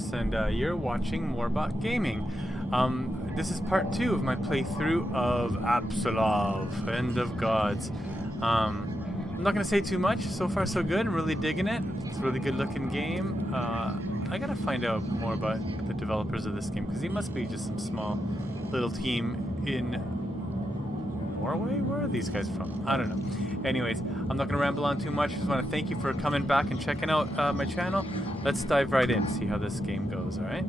Norse, and you're watching Morbott Gaming. This is part 2 of my playthrough of Apsulov, End of Gods. I'm not going to say too much. So far so good. I'm really digging it. It's a really good looking game. I gotta find out more about the developers of this game, because he must be just some small little team in Norway? Where are these guys from? I don't know. Anyways, I'm not going to ramble on too much. I just want to thank you for coming back and checking out my channel. Let's dive right in, see how this game goes, alright?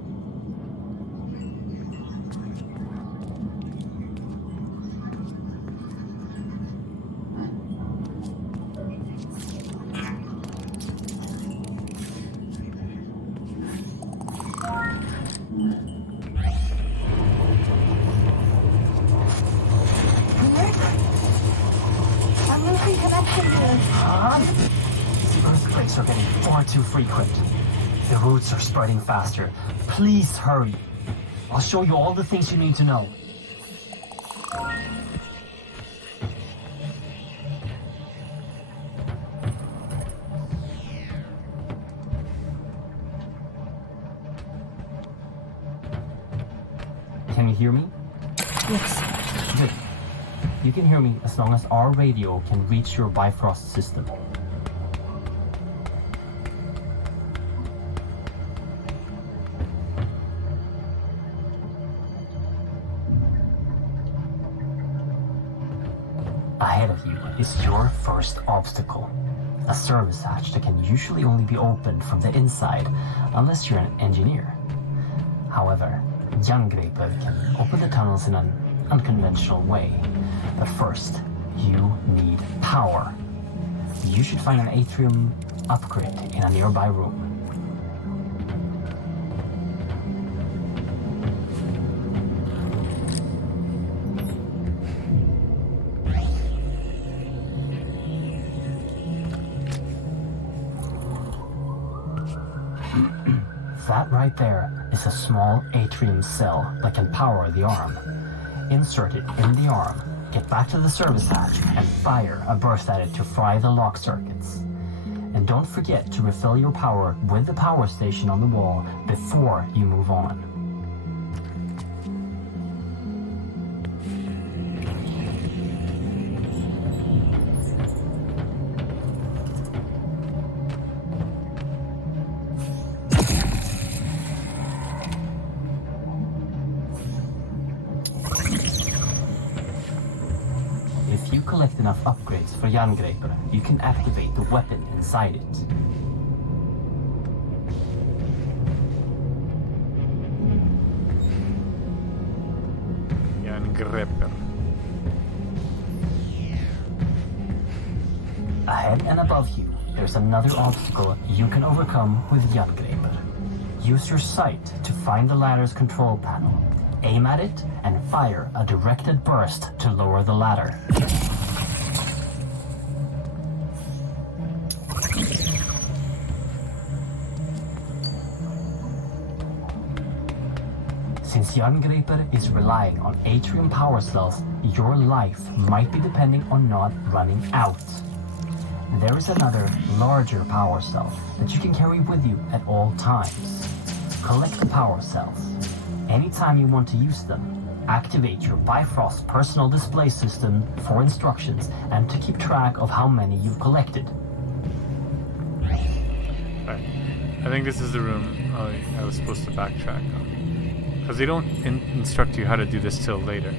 Earthquakes are getting far too frequent. The roots are spreading faster. Please hurry. I'll show you all the things you need to know. Can you hear me? Yes. Good. You can hear me as long as our radio can reach your Bifrost system. Ahead of you is your first obstacle. A service hatch that can usually only be opened from the inside, unless you're an engineer. However, Jerngripper can open the tunnels in an unconventional way. But first, you need power. You should find an atrium upgrade in a nearby room. That right there is a small atrium cell that can power the arm. Insert it in the arm, get back to the service hatch, and fire a burst at it to fry the lock circuits. And don't forget to refill your power with the power station on the wall before you move on. If you collect enough upgrades for Jerngripper, you can activate the weapon inside it. Jerngripper. Ahead and above you, there's another obstacle you can overcome with Jerngripper. Use your sight to find the ladder's control panel. Aim at it and fire a directed burst to lower the ladder. Since Jerngripper is relying on atrium power cells, your life might be depending on not running out. There is another, larger power cell that you can carry with you at all times. Collect the power cells. Anytime you want to use them, activate your Bifrost personal display system for instructions and to keep track of how many you've collected. Right. I think this is the room I was supposed to backtrack on. Because they don't instruct you how to do this till later.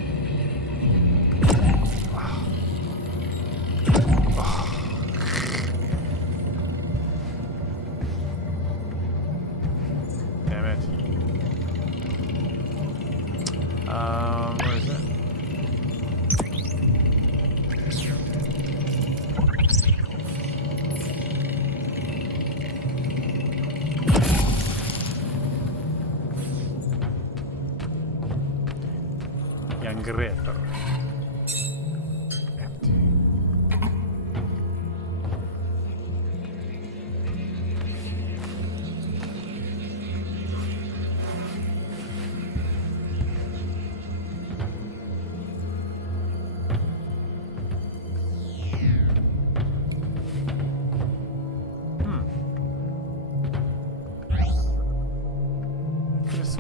Damn it. Where is it? Jerngripper. Empty.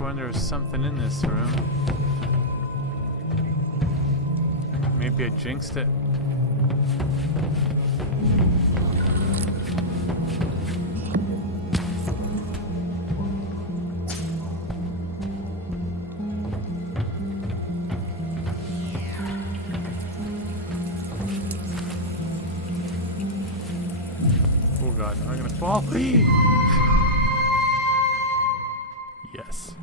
sworn there was something in this room. Maybe I jinxed it. Oh god, am I gonna fall? Yes.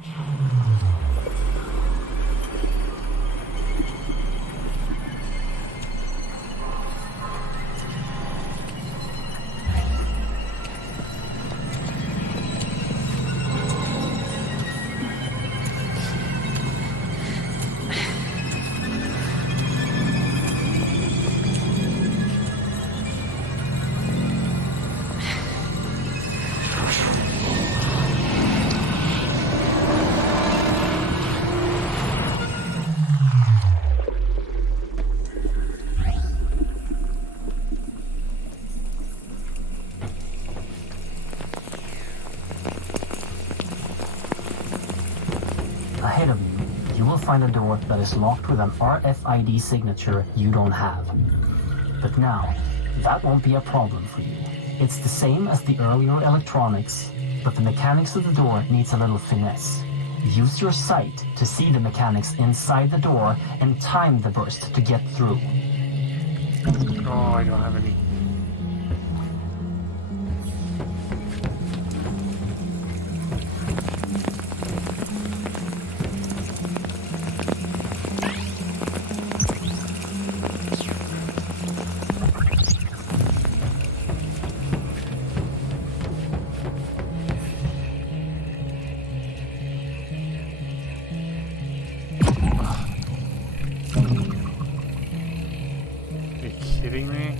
Ahead of you, you will find a door that is locked with an RFID signature you don't have. But now, that won't be a problem for you. It's the same as the earlier electronics, but the mechanics of the door needs a little finesse. Use your sight to see the mechanics inside the door and time the burst to get through. Oh, I don't have any. Kidding me?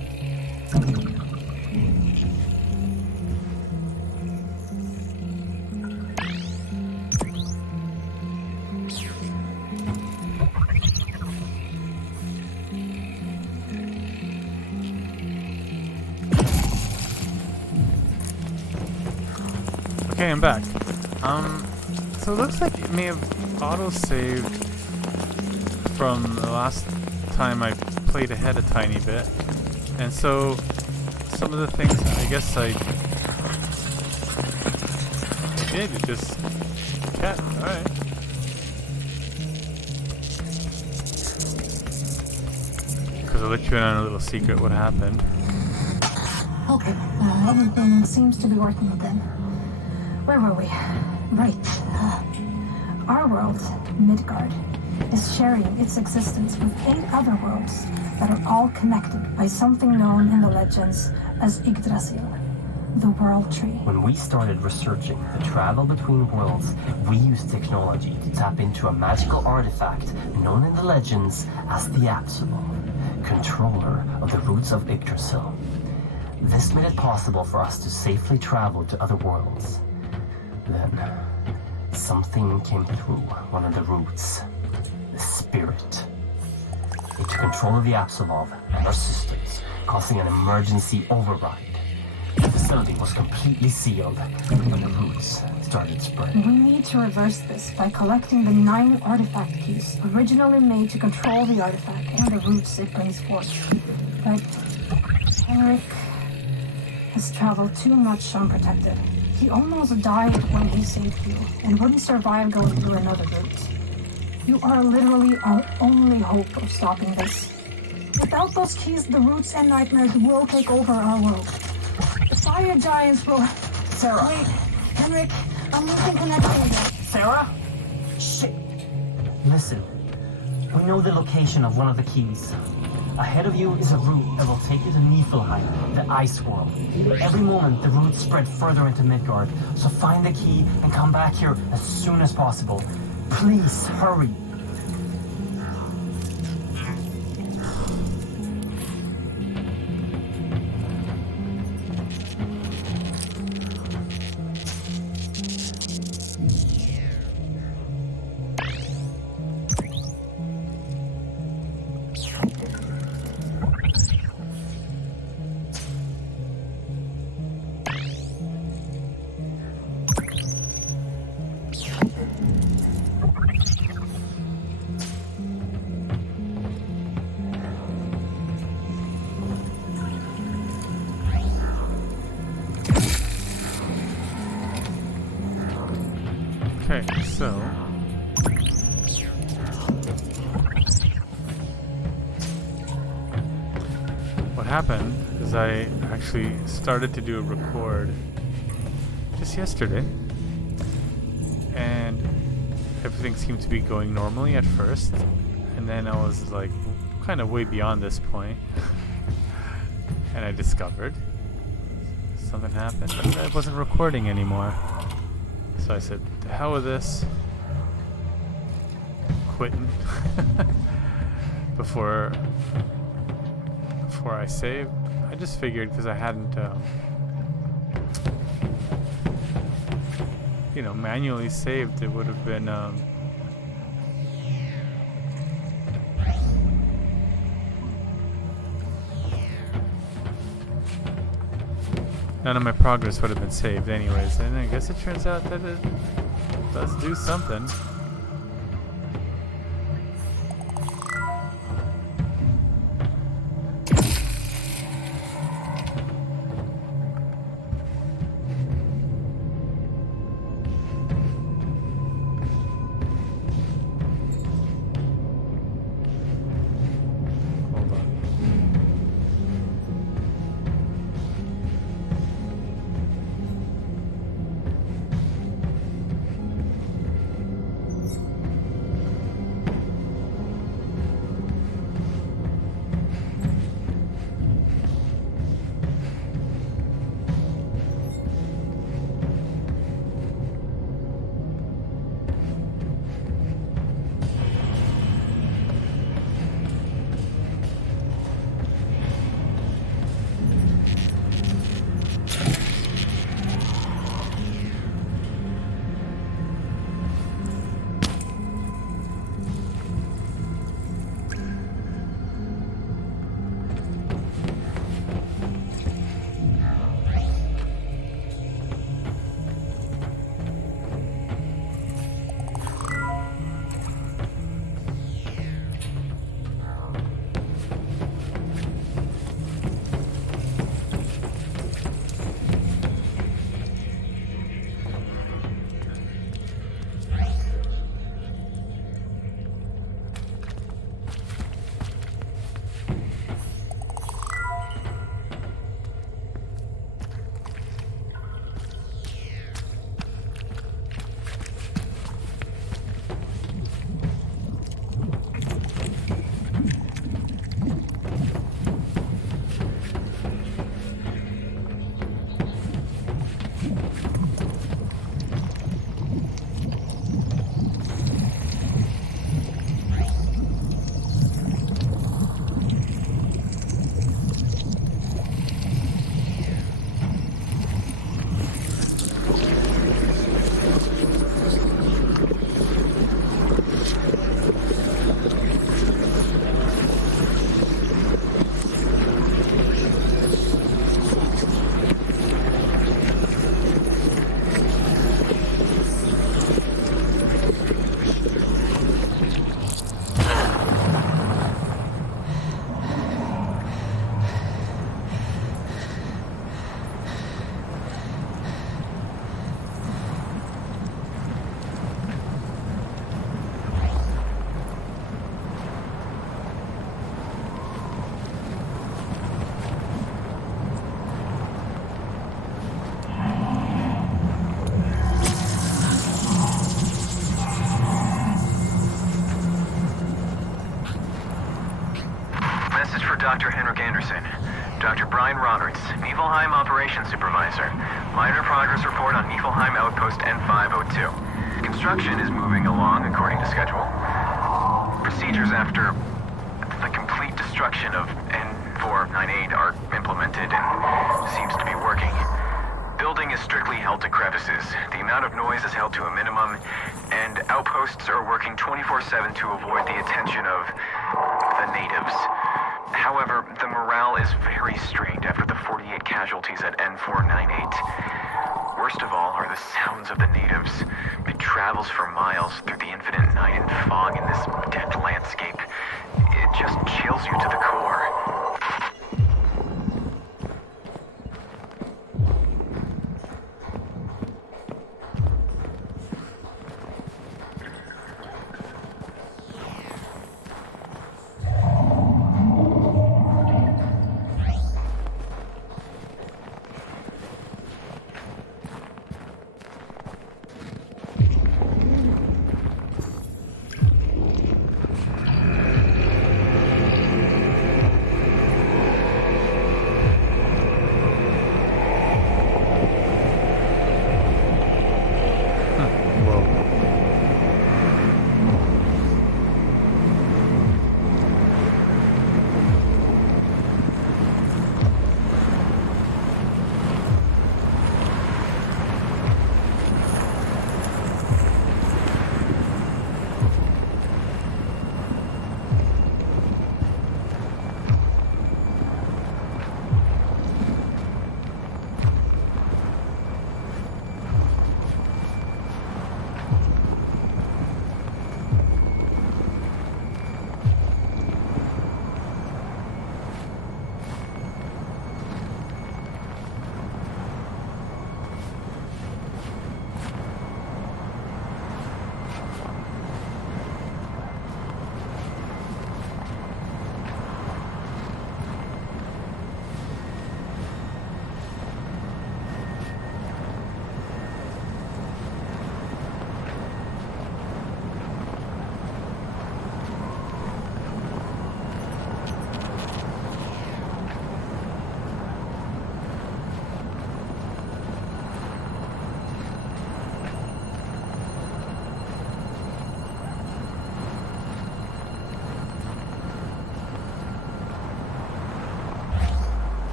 Okay, I'm back. So it looks like it may have auto-saved from the last time I played ahead a tiny bit, and so some of the things I guess I did, it just kept. Alright. Because I'll let you in on a little secret what happened. Okay, everything seems to be working again. Where were we? Right. Our world, Midgard, is sharing its existence with 8 other worlds that are all connected by something known in the legends as Yggdrasil, the World Tree. When we started researching the travel between worlds, we used technology to tap into a magical artifact known in the legends as the Apsulov, controller of the roots of Yggdrasil. This made it possible for us to safely travel to other worlds. Then, something came through one of the roots. The spirit. It took control of the Apsulov and our systems, causing an emergency override. The facility was completely sealed when the roots started spreading. We need to reverse this by collecting the 9 artifact keys originally made to control the artifact and the roots it brings forth. But Henrik has traveled too much unprotected. He almost died when he saved you, and wouldn't survive going through another route. You are literally our only hope of stopping this. Without those keys, the roots and nightmares will take over our world. The fire giants will... Sarah! Wait, Henrik, I'm losing connection. Sarah? Shit! Listen, we know the location of one of the keys. Ahead of you is a route that will take you to Niflheim, the ice world. Every moment, the roots spread further into Midgard, so find the key and come back here as soon as possible. Please, hurry. So... what happened is I actually started to do a record just yesterday, and everything seemed to be going normally at first, and then I was like kind of way beyond this point, and I discovered something happened and I wasn't recording anymore. So I said, to hell with this, quitting before I saved. I just figured, because I hadn't you know, manually saved, it would have been none of my progress would have been saved anyways, and I guess it turns out that it does do something. Dr. Henrik Anderson. Dr. Brian Roberts, Niflheim Operations Supervisor. Minor progress report on Niflheim Outpost N502. Construction is moving along according to schedule. Procedures after the complete destruction of N498 are implemented and seems to be working. Building is strictly held to crevices. The amount of noise is held to a minimum, and outposts are working 24/7 to avoid the attention of the natives. However, the morale is very strained after the 48 casualties at N498. Worst of all are the sounds of the natives. It travels for miles through the infinite night and fog in this dead landscape. It just chills you to the core.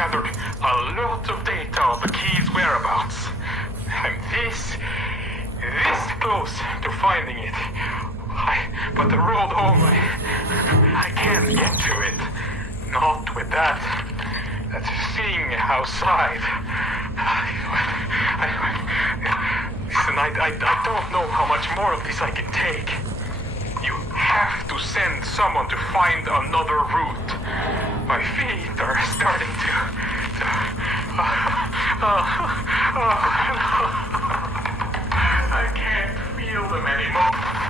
gathered a lot of data on the key's whereabouts. I'm this close to finding it. But the road home, I can't get to it. Not with that thing outside. Listen, I don't know how much more of this I can take. You have to send someone to find another route. My feet are starting to I can't feel them anymore.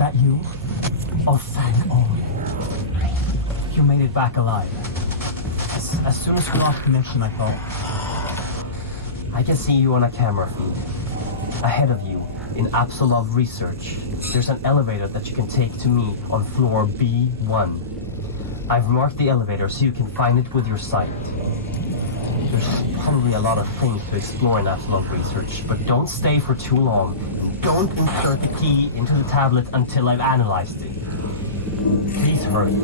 that you? Oh, thank all. You made it back alive. As soon as we lost connection, I thought, I can see you on a camera feed. Ahead of you, in Apsulov Research, there's an elevator that you can take to me on floor B1. I've marked the elevator so you can find it with your sight. There's probably a lot of things to explore in Apsulov Research, but don't stay for too long. Don't insert the key into the tablet until I've analyzed it. Please hurry.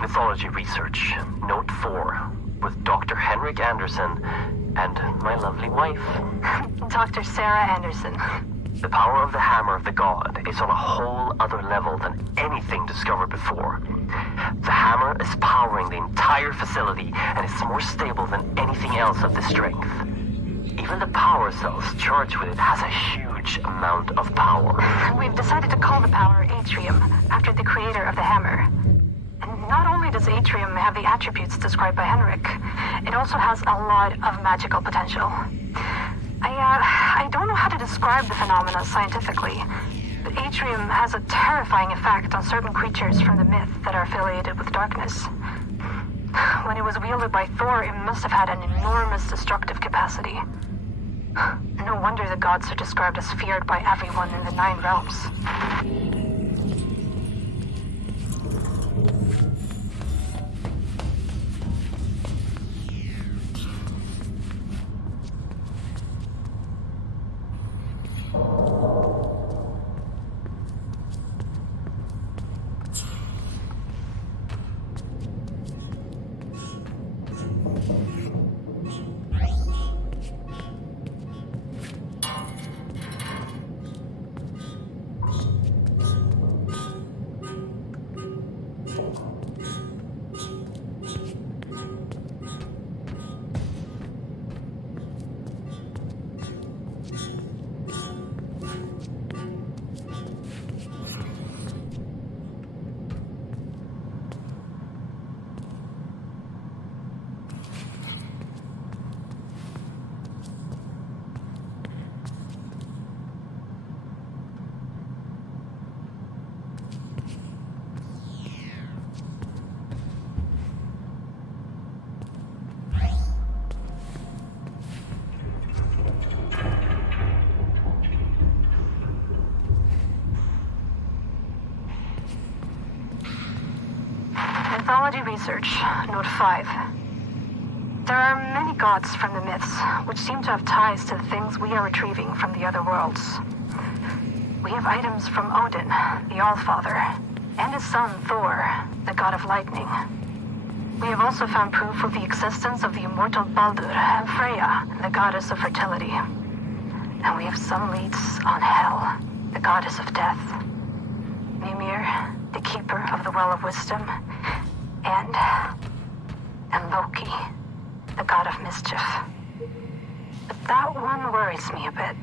Mythology Research, Note 4, with Dr. Henrik Anderson and my lovely wife. Dr. Sarah Anderson. The power of the hammer of the god is on a whole other level than anything discovered before. The hammer is powering the entire facility and is more stable than anything else of this strength. Even the power cells charged with it has a huge amount of power. We've decided to call the power Atrium, after the creator of the hammer. And not only does Atrium have the attributes described by Henrik, it also has a lot of magical potential. I don't know how to describe the phenomena scientifically, but Atrium has a terrifying effect on certain creatures from the myth that are affiliated with darkness. When it was wielded by Thor, it must have had an enormous destructive capacity. No wonder the gods are described as feared by everyone in the 9 realms. Mythology research, note 5. There are many gods from the myths, which seem to have ties to the things we are retrieving from the other worlds. We have items from Odin, the Allfather, and his son Thor, the god of lightning. We have also found proof of the existence of the immortal Baldur and Freya, the goddess of fertility. And we have some leads on Hel, the goddess of death. Mimir, the keeper of the Well of Wisdom, and Loki, the god of mischief. But that one worries me a bit.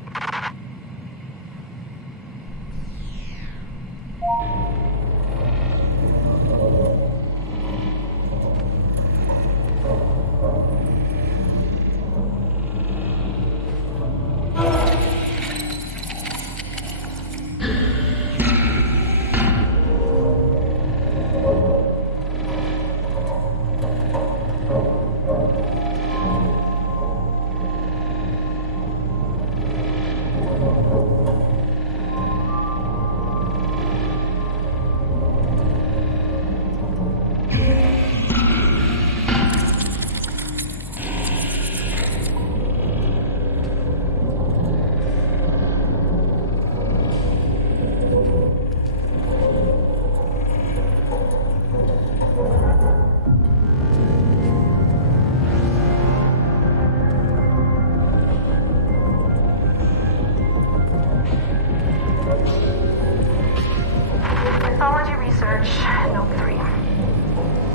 Mythology research, note 3.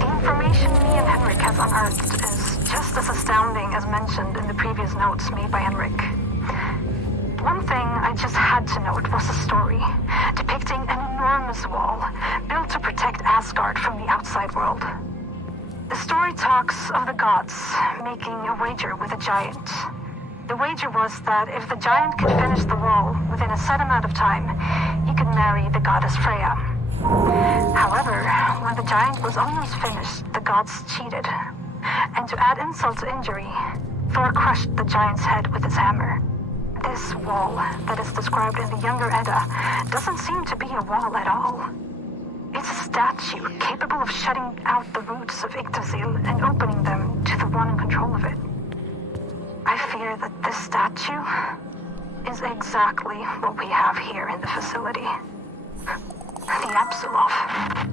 The information me and Henrik has unearthed is just as astounding as mentioned in the previous notes made by Henrik. One thing I just had to note was a story depicting an enormous wall built to protect Asgard from the outside world. The story talks of the gods making a wager with a giant. The wager was that if the giant could finish the wall within a set amount of time, he could marry the goddess Freya. However, when the giant was almost finished, the gods cheated. And to add insult to injury, Thor crushed the giant's head with his hammer. This wall that is described in the Younger Edda doesn't seem to be a wall at all. It's a statue capable of shutting out the roots of Yggdrasil and opening them to the one in control of it. I fear that this statue is exactly what we have here in the facility. The Apsulov.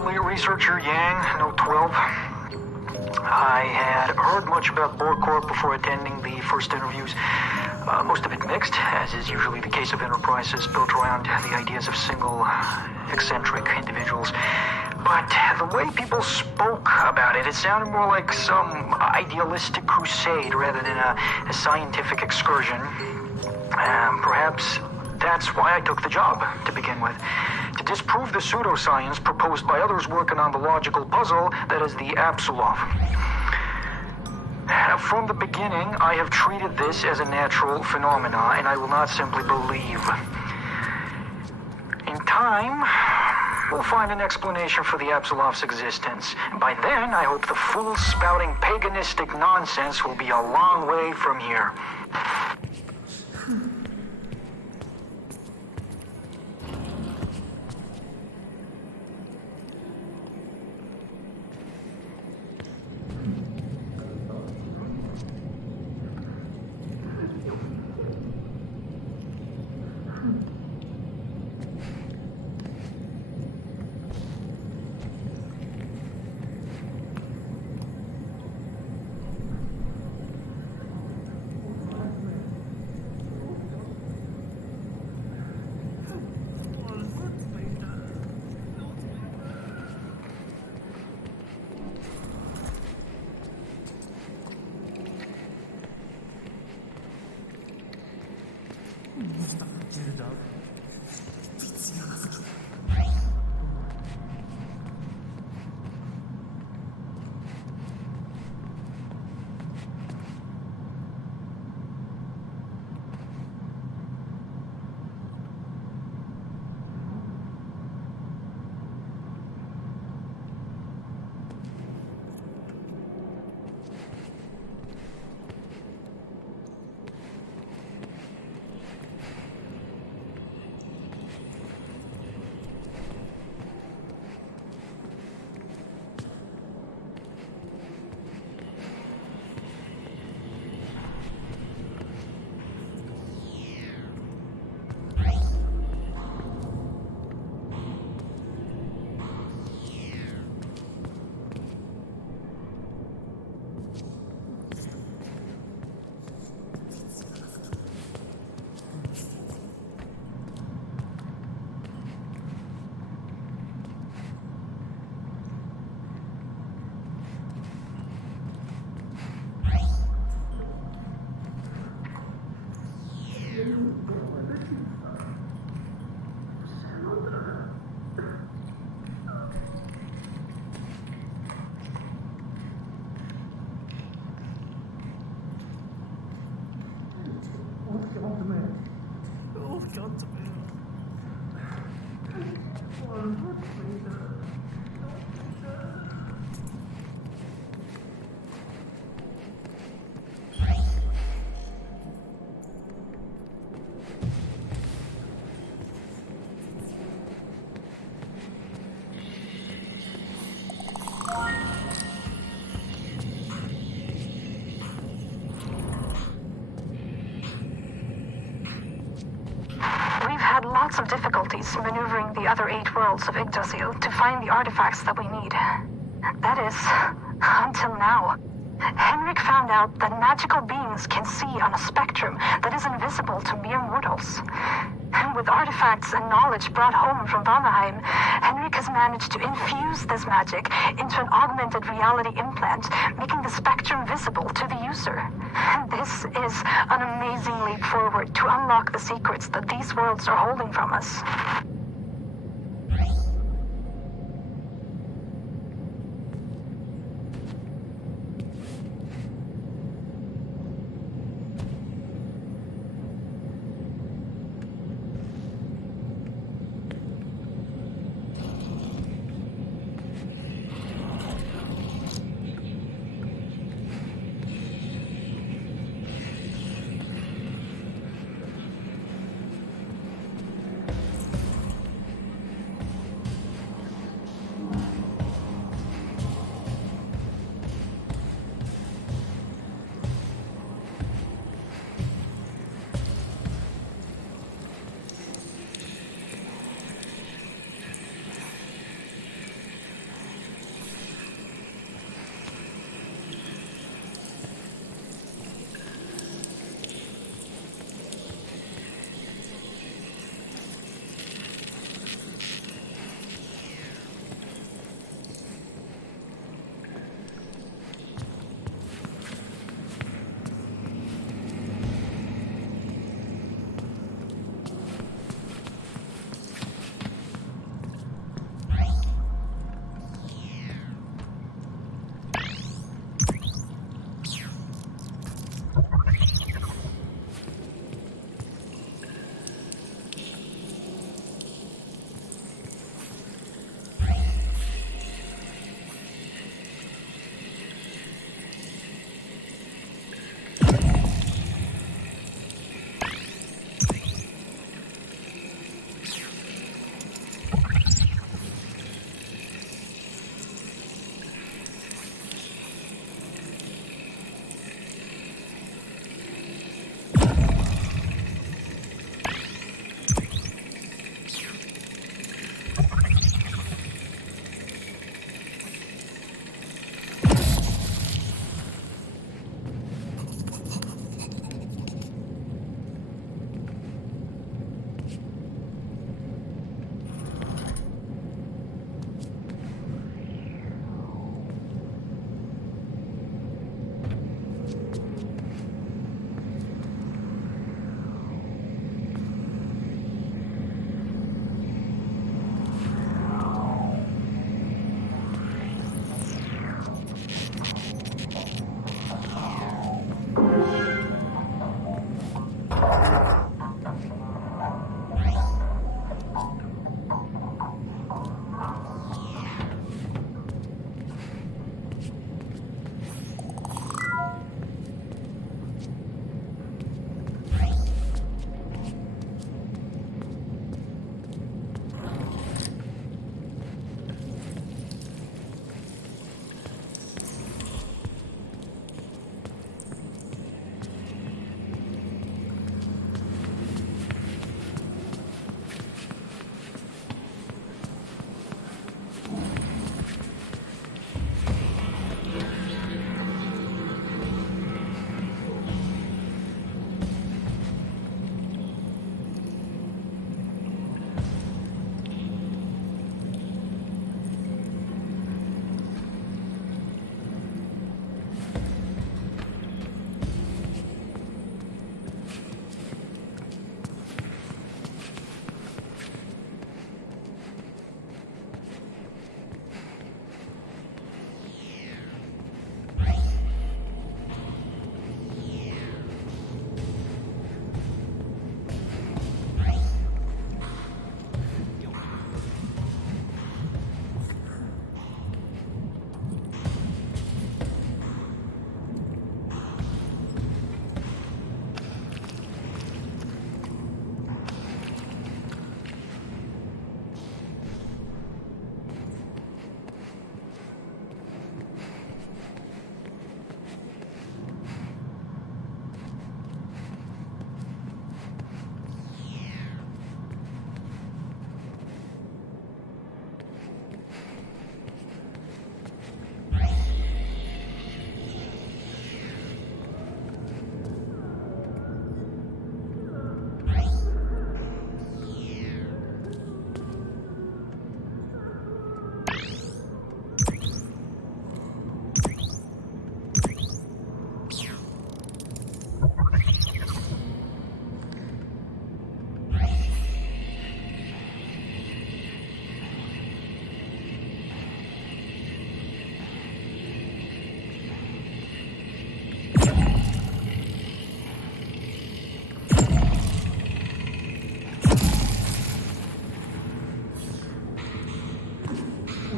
Family researcher Yang, Note 12. I had heard much about Borcorp before attending the first interviews. Most of it mixed, as is usually the case of enterprises built around the ideas of single, eccentric individuals. But the way people spoke about it, it sounded more like some idealistic crusade rather than a scientific excursion. Perhaps that's why I took the job, to begin with. To disprove the pseudoscience proposed by others working on the logical puzzle that is the Apsulov. From the beginning, I have treated this as a natural phenomena, and I will not simply believe. In time, we'll find an explanation for the Apsulov's existence. And by then, I hope the fool spouting paganistic nonsense will be a long way from here. Lots of difficulties maneuvering the other 8 worlds of Yggdrasil to find the artifacts that we need. That is, until now. Henrik found out that magical beings can see on a spectrum that is invisible to mere mortals. And with artifacts and knowledge brought home from Valheim, Henrik has managed to infuse this magic into an augmented reality implant, making the spectrum visible to the user. And this is an amazing leap forward to unlock the secrets that these worlds are holding from us.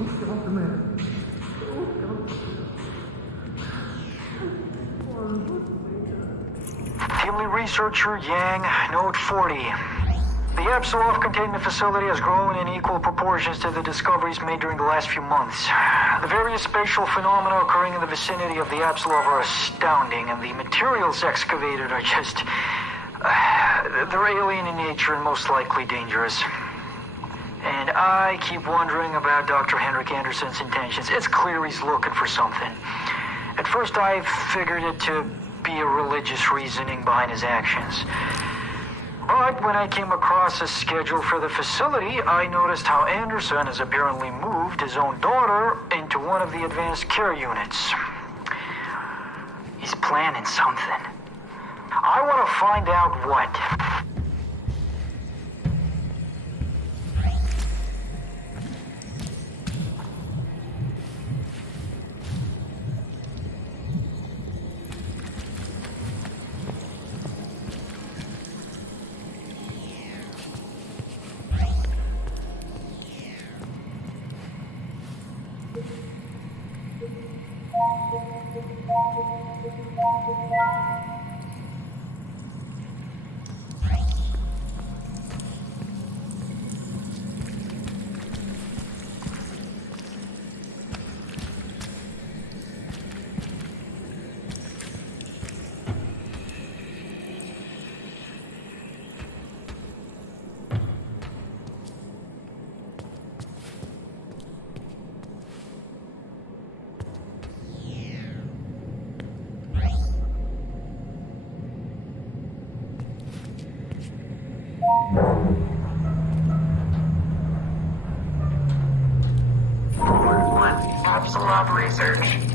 Team lead researcher Yang, Note 40. The Apsulov containment facility has grown in equal proportions to the discoveries made during the last few months. The various spatial phenomena occurring in the vicinity of the Apsulov are astounding, and the materials excavated are just... they're alien in nature and most likely dangerous. And I keep wondering about Dr. Henrik Anderson's intentions. It's clear he's looking for something. At first I figured it to be a religious reasoning behind his actions. But when I came across a schedule for the facility, I noticed how Anderson has apparently moved his own daughter into one of the advanced care units. He's planning something. I want to find out what. Apsulov research.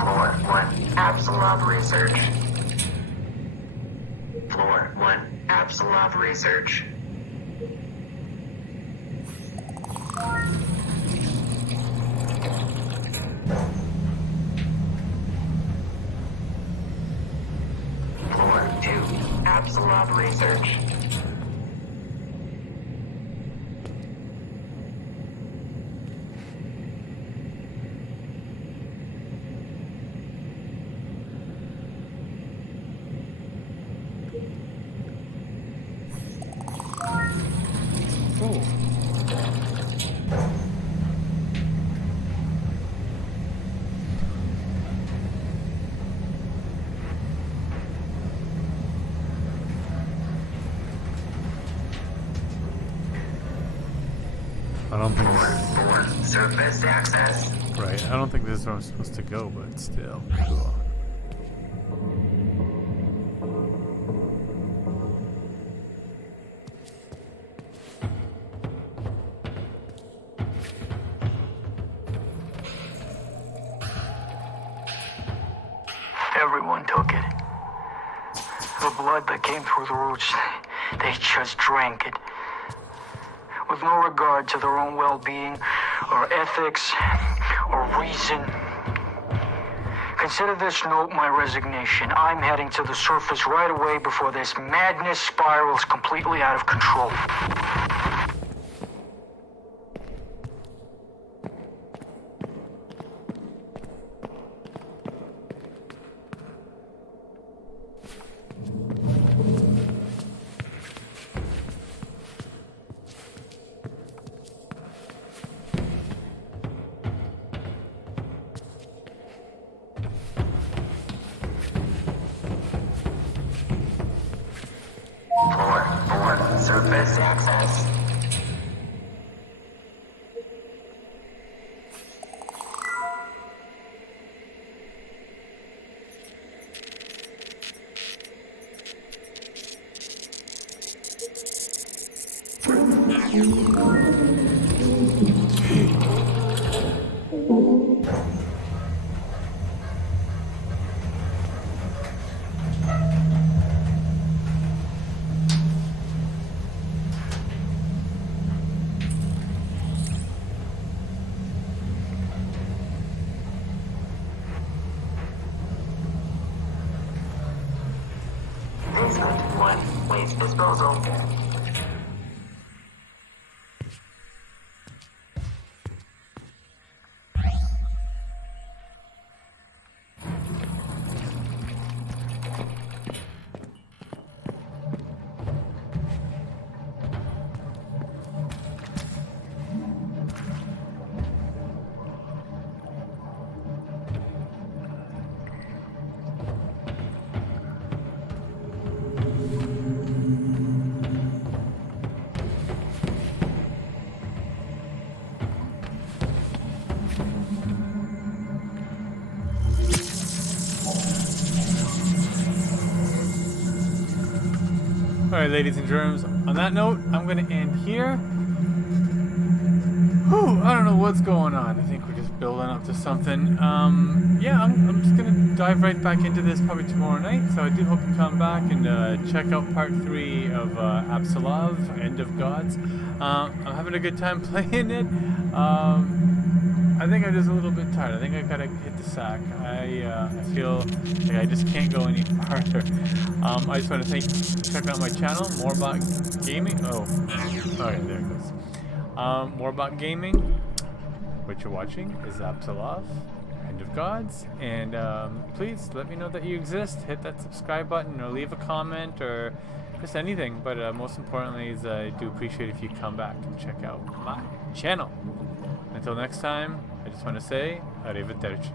Floor 1, Apsulov Research. Floor 1, Apsulov Research. Floor 2, Apsulov Research. I don't think Floor 4, Surface Access. right. I don't think this is where I'm supposed to go, but still, cool. Everyone took it. The blood that came through the roots, they just drank it. With no regard to their own well-being, or ethics, or reason. Consider this note my resignation. I'm heading to the surface right away before this madness spirals completely out of control. Floor 4, Surface Access. Basement 1, Waste Disposal. Alright, ladies and germs, on that note, I'm going to end here. Whew, I don't know what's going on. I think we're just building up to something. Yeah, I'm just going to dive right back into this probably tomorrow night. So I do hope you come back and check out part 3 of Apsulov, End of Gods. I'm having a good time playing it. I think I'm just a little bit tired. I think I gotta hit the sack. I feel like I just can't go any farther. I just want to check out my channel, Morbott Gaming. Oh, alright, there it goes. Morbott Gaming. What you're watching is Apsulov, End of Gods, and please let me know that you exist. Hit that subscribe button or leave a comment or just anything. But most importantly is I do appreciate if you come back and check out my channel. Until next time, I just want to say, arrivederci.